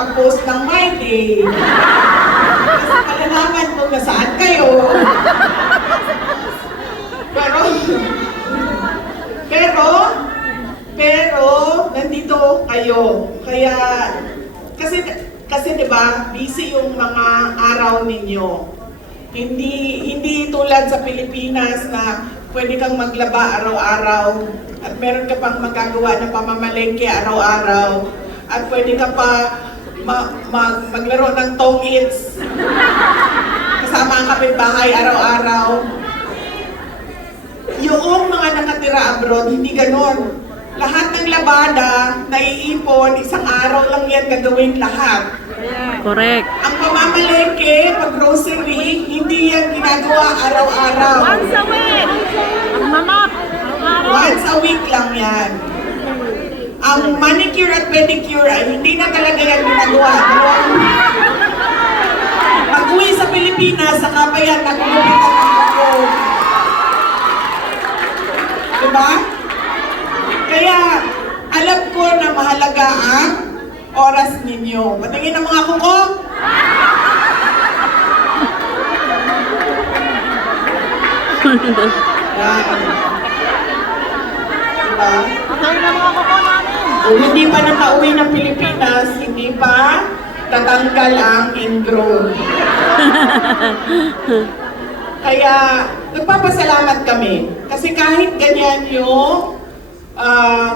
mag-post ng My Day. Kasi malalaman mo na saan kayo. Pero, nandito kayo. Kaya, kasi 'di ba, busy yung mga araw ninyo. Hindi tulad sa Pilipinas na pwede kang maglaba araw-araw at meron ka pang magagawa ng pamamalengke araw-araw at pwede ka pa maglaro ng tong its kasama ang kapitbahay araw-araw. Yung mga nakatira abroad, hindi ganon. Lahat ng labada, naiipon, isang araw lang yan gagawin lahat. Correct. Ang pamamalengke, pag-grocery, hindi yan ginagawa araw-araw. Once a week. Ang mamap. Once a week lang yan. Ang manicure at pedicure ay hindi na talaga yan ginagawa. Pag-uwi sa Pilipinas, saka pa yan nagulubitan ng ako. Diba? Kaya, alam ko na mahalaga ang oras ninyo. Patingin ang mga kuko. Yan. Diba? Patingin ang mga kuko namin. Kung hindi pa nakauwi ng Pilipinas, hindi pa tatanggal ang ingrown. Kaya, nagpapasalamat kami. Kasi kahit ganyan yung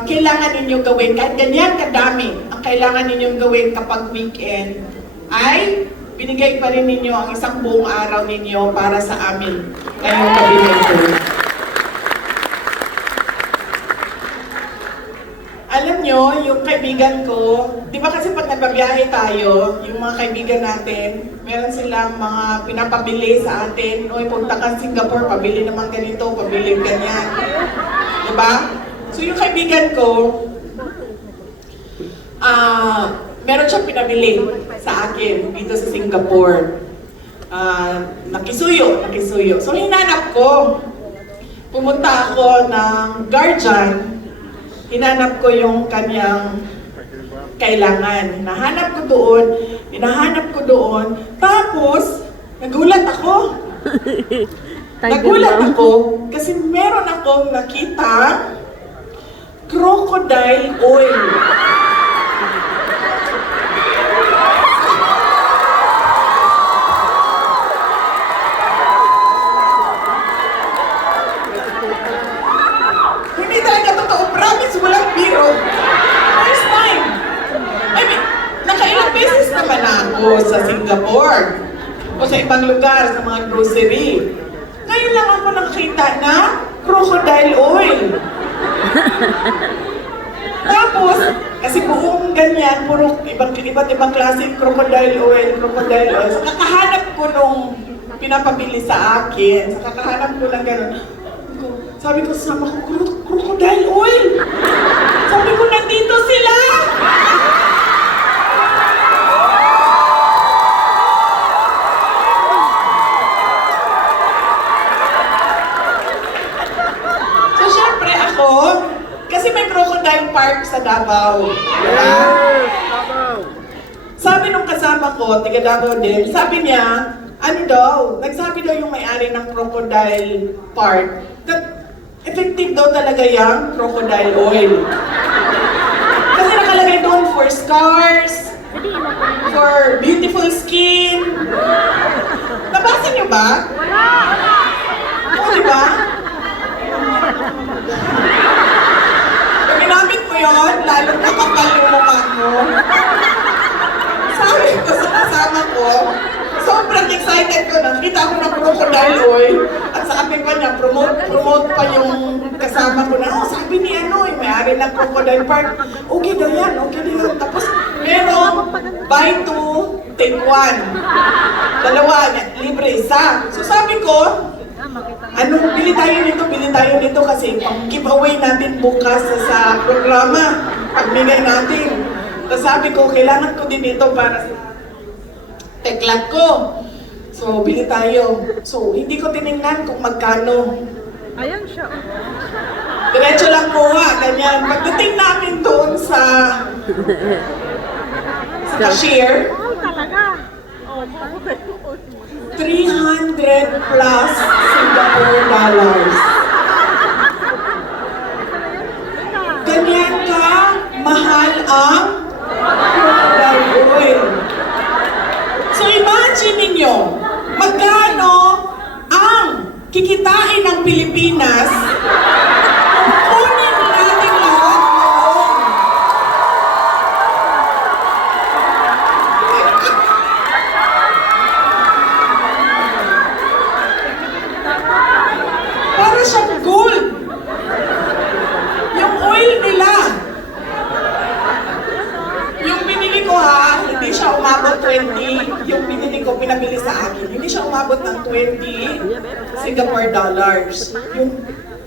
kailangan ninyong gawin, kahit ganyan kadami ang kailangan ninyong gawin kapag weekend, ay binigay pa rin ninyo ang isang buong araw ninyo para sa amin ngayong gabi nito. Alam nyo, yung kaibigan ko, di ba kasi pag nagbabiyahe tayo, yung mga kaibigan natin, meron silang mga pinapabili sa atin. Oy, punta ka Singapore, pabili naman ganito, pabili ganyan. Di ba? So yung kaibigan ko, meron siyang pinabili sa akin dito sa Singapore. Nakisuyo. So hinanap ko. Pumunta ako ng Guardian. Hinanap ko yung kanyang kailangan. Hinahanap ko doon. Tapos, nagulat ako. Kasi meron akong nakita crocodile oil. Hindi talaga totoo. Promise, walang biro. First time. I mean, nakailang beses naman ako sa Singapore o sa ibang lugar, sa mga grocery. Ngayon lang ako nakita na crocodile oil. Tapos, kasi buong ganyan, puro iba't ibang klaseng crocodile oil. So, kakahanap ko nung pinapabili sa akin. So, kakahanap ko ng gano'n. Sabi ko, sama ko, crocodile oil! Sabi ko, nandito sila! So, syempre ako, kasi may crocodile park sa Davao. Diba? Sabi nung kasama ko, taga Davao din, sabi niya, nagsabi daw yung may-ari ng crocodile park, that effective daw talaga yung crocodile oil. Kasi nakalagay doon for scars, for beautiful skin. Nabasa niyo ba? Oo, diba? Pag ginamit mo yun, lalong nakapal yung mukha mo. Sabi ko sa kasama ko, sobrang excited ko. Nakita ko ng crocodile oil. At sabi pa niya, promote pa yung kasama ko na, sabi ni may-ari ng crocodile park. Okay daw yan. Tapos, merong buy two, take one. Dalawa, libre isa. So sabi ko, bili tayo nito kasi pang-giveaway natin bukas sa programa. Pagbigay natin. Tapos sabi ko, kailangan ko din ito para sa teklat ko. So, bili tayo. So, hindi ko tinignan kung magkano. Ayan siya. Diretso lang kuha, ganyan. Pagdating namin doon sa sa cashier, Mahal talaga. 300 plus Singapore dollars. Ganyan ka mahal ang crocodile oil. So imagine ninyo, magkano ang kikitain ng Pilipinas kung kunin natin lahat noon. Para siyang gold. Yung oil nila. Yung binili ko hindi siya umabot 20. Yung binili ko, pinabili sa akin. Hindi siya umabot ng 20 Singapore dollars. Yung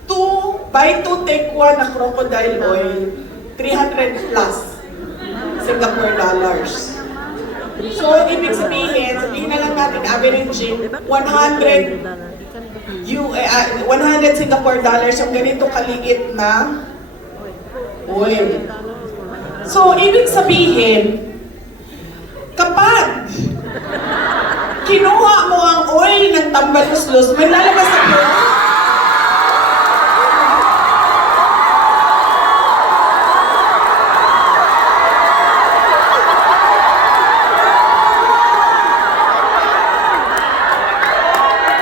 2, buy 2, take 1 na crocodile oil, 300 plus Singapore dollars. So, ibig sabihin na lang natin averaging 100 Singapore dollars yung ganito kaliit na oil. So, ibig sabihin, kapag kinuha mo ang oil ng Tambaluslos, may lalabas sa pera.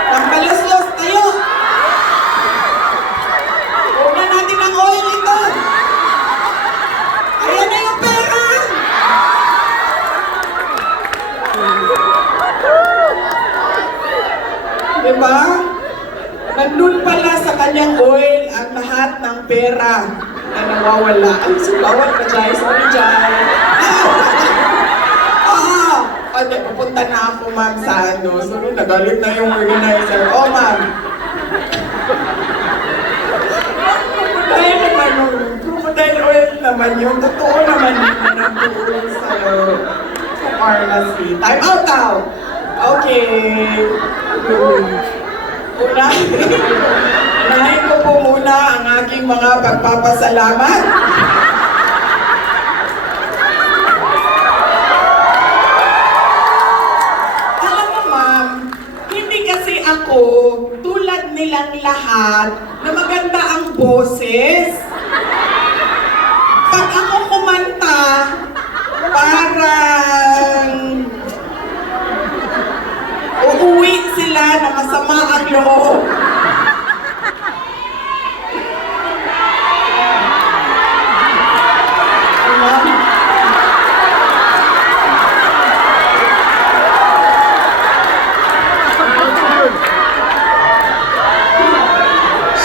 Tambaluslos, tayo! Una natin ang oil ito. Ayan na yung pera! Diba? Nandun pala sa kanyang oil ang lahat ng pera na nawawala. Ay, bawal ka, Jai. Sorry, Jai. Pwede, pupunta na ako, ma'am, sa ano. So, nagalit na yung organizer. Oh, ma'am. Dahil naman yung crocodile oil naman yung totoo naman yung nandun sa pharmacy. Time out now! Okay. Unahin ko po muna ang aking mga pagpapasalamat. Alam mo, ma'am, hindi kasi ako tulad nilang lahat na maganda ang boses. Pag ako kumanta, parang uuwi sila na masama ang loob.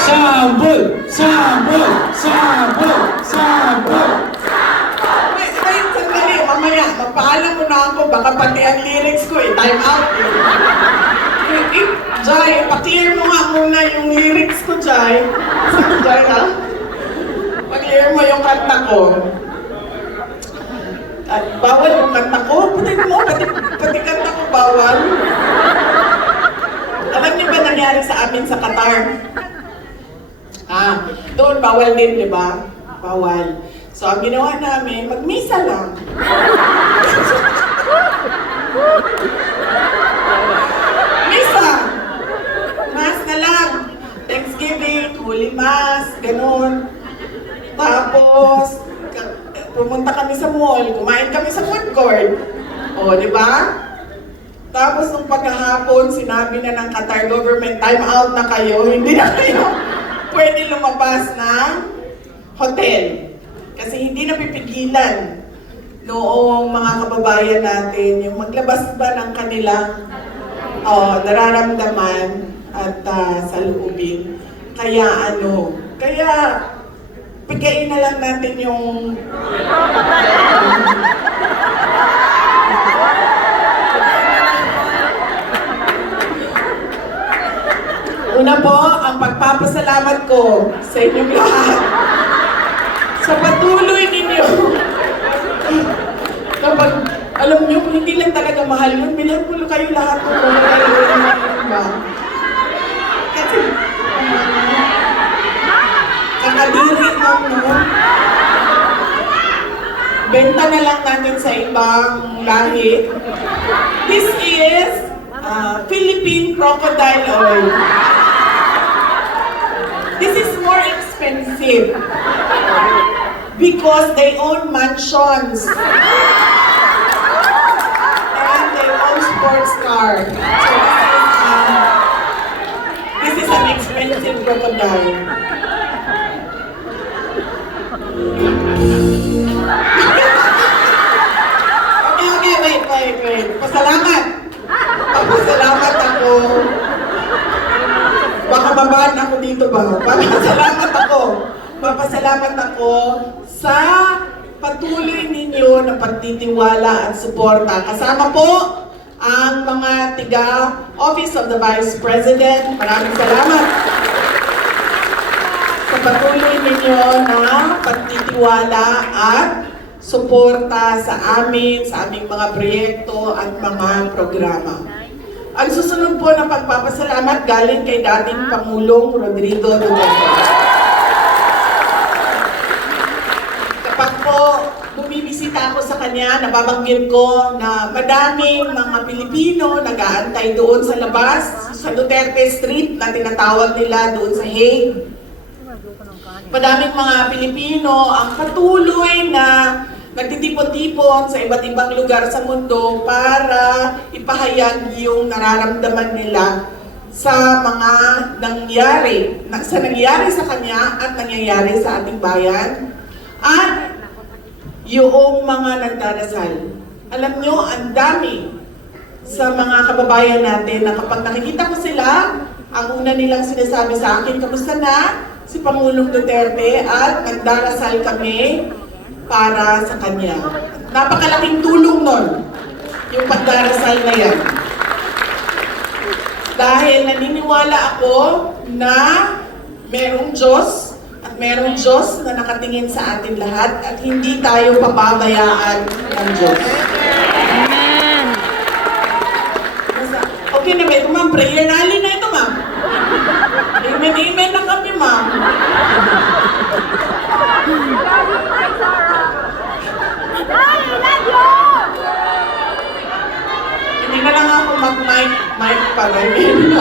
Sambol! Sambol! Sambol! Sambol! Wait, sandali, mamaya, magpaalam mo na ako, baka pati ang lyrics ko time out. Jai, pa-clear mo nga muna yung lyrics ko, Jai. Saan, Jai, ha? Pa-clear mo yung kanta ko. At bawal yung kanta ko? Pati kanta ko bawal. Alam niyo ba nangyari sa amin sa Qatar? Doon bawal din, di ba? Bawal. So, ang ginawa namin, magmisa lang. Misa! Mass na lang. Thanksgiving, Holy Mass, ganun. Tapos, pumunta kami sa mall, kumain kami sa food court. O, di ba? Tapos, nung pagkahapon, sinabi na ng Qatar government, time out na kayo, hindi na kayo pwede lumabas ng hotel. Kasi hindi na pipigilan noong mga kababayan natin yung maglabas ba ng kanilang nararamdaman at saloobin. Kaya pigain na lang natin yung una po, ang pagpapasalamat ko sa inyong lahat sa patuloy ninyo. Kapag, alam nyo, kung hindi lang talaga mahal yun, bilhan ko kayo lahat ng mga kasi, kakadiri lang, no? benta na lang natin sa ibang lahi. This is Philippine crocodile oil. This is more expensive because they own mansions and they own sports cars. So this is an expensive crocodile. Okay, wait. Pasalamat. Pasalamat ako. Baka babaan ako dito ba? Papasalamat ako sa patuloy ninyo na pagtitiwala at suporta. Kasama po ang mga tiga Office of the Vice President. Maraming salamat sa patuloy ninyo na pagtitiwala at suporta sa aming mga proyekto at mga programa. Ang susunod po na pagpapasalamat galing kay dating Pangulong Rodrigo Duterte. Kapag po bumibisita ako sa kanya, nababanggit ko na madaming mga Pilipino nag-aantay doon sa labas, sa Duterte Street na tinatawag nila doon sa Hague. Madaming mga Pilipino ang patuloy na nagtitipon-tipon sa iba't ibang lugar sa mundo para ipahayag yung nararamdaman nila sa mga nangyari sa kanya at nangyayari sa ating bayan at yung mga nagdarasal. Alam nyo, ang dami sa mga kababayan natin na kapag nakikita ko sila, ang una nilang sinasabi sa akin, kamusta na si Pangulong Duterte at nagdarasal kami para sa kanya. Napakalaking tulong nun, yung pagdarasal na yan. Dahil naniniwala ako na merong Diyos at merong Diyos na nakatingin sa atin lahat at hindi tayo pababayaan ng Diyos. Amen. Okay na ba ito, ma'am? Prayer rally na ito, ma'am. Amen na kami, ma'am. Hindi na lang ako mag-mic pa rin.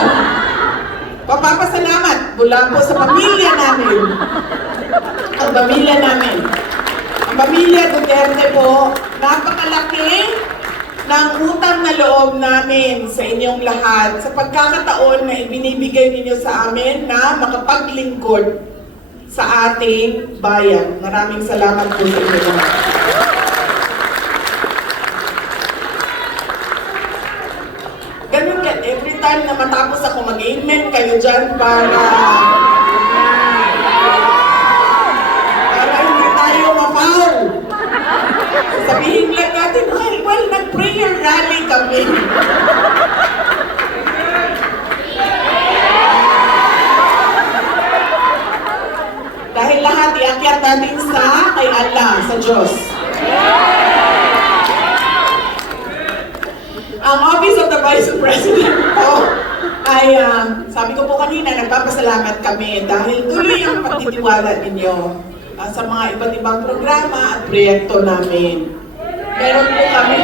Papapasalamat mula po sa pamilya namin. Ang pamilya namin. Ang pamilya Duterte po, napakalaki ng utang na loob namin sa inyong lahat sa pagkakataon na ibinibigay ninyo sa amin na makapaglingkod sa ating bayan. Maraming salamat po sa inyo lahat. Ganun ka, every time na matapos ako mag-amen kayo dyan para hindi tayo ma-foul. Sabihin lang natin, well, nag-prayer rally kami. Dahil lahat iakyat natin sa kay Allah, sa Diyos. Ang Office of the Vice President po ay, sabi ko po kanina, nagpapasalamat kami dahil tuloy ang pagtitiwala ninyo sa mga iba't ibang programa at proyekto namin. Meron po kami.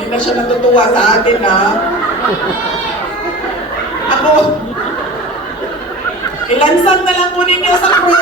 Hindi na siya natutuwa sa atin, ha? Ako, ilansang na lang po ninyo sa cross.